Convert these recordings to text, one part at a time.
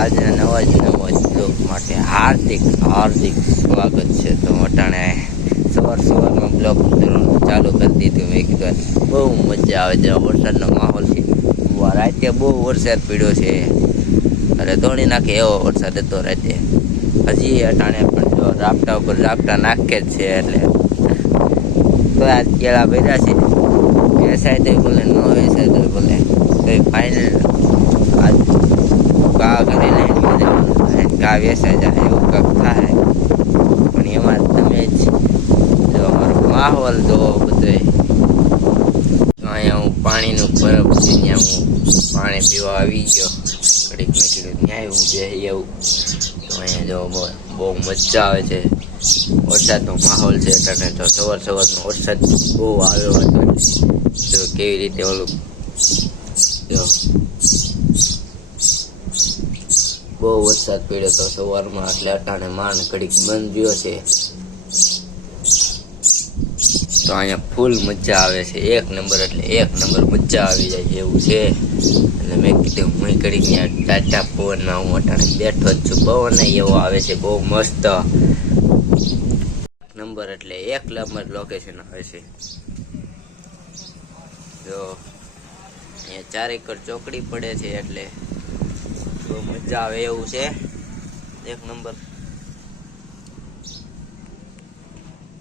આજના નવા જ નવા બ્લોગ માટે હાર્દિક હાર્દિક સ્વાગત છે. તો અટાણે સવાર સવારમાં બ્લોગ ચાલુ કરી દીધું. મેં કીધું બહુ મજા આવે છે વરસાદનો માહોલ છે. રાતે બહુ વરસાદ પડ્યો છે. અરે ધોણી નાખે એવો વરસાદ હતો રાતે. હજી અટાણે પણ જો રાપટા ઉપર રાપટા નાખે જ છે એટલે તો આજ કેળા ભર્યા છે. વેસાય તો બોલે, ન વેસાય તો બોલે. તો ફાઇનલ આજ કા કરી લઈને જવાનું થાય કા જાય એવું કંઈક થાય. પણ એમાં તમે જ જો અમારો માહોલ જોવો બધો. અહીંયા હું પાણીનું બરફ છે, ત્યાં હું પાણી પીવા આવી ગયો. ઘડીક મેં કીધું, ન્યાય હું બેસી આવું. તો અહીંયા જો બહુ મજા આવે છે. વરસાદનો માહોલ છે, એટલે તો સવાર સવારનો વરસાદ બહુ આવ્યો હતો જો કેવી રીતે ઓલું, જો બહુ વરસાદ પડ્યો તો સવારમાં એટલે અટાણે માંડ ઘડીક બંધ ગયો છે. તો અહીંયા ફૂલ મજા આવે છે. એક નંબર એટલે એક નંબર મજા આવી જાય એવું છે. એટલે મેં કીધું, હું ઘડીક ત્યાં ટાટા પવનમાં હું અટાણે બેઠો જ છું. પવન એવો આવે છે, બહુ મસ્ત. નંબર એટલે એક નંબર લોકેશન આવે છે. જો, અહીંયા ચાર એકર ચોકડી પડે છે એટલે બહુ મજા આવે એવું છે. એક નંબર.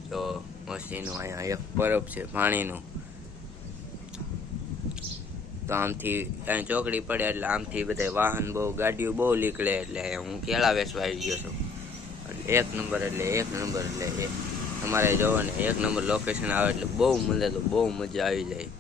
જો મસીનું અહીંયા એક બરફ છે, પાણીનું. તો આમથી અહીં ચોકડી પડે એટલે આમથી બધા વાહન બહુ, ગાડીઓ બહુ નીકળે એટલે હું કેળા વેચવા આવી ગયો છું. એક નંબર એટલે એક નંબર એટલે તમારે જોવો ને, એક નંબર લોકેશન આવે એટલે બહુ મજા તો બહુ મજા આવી જાય.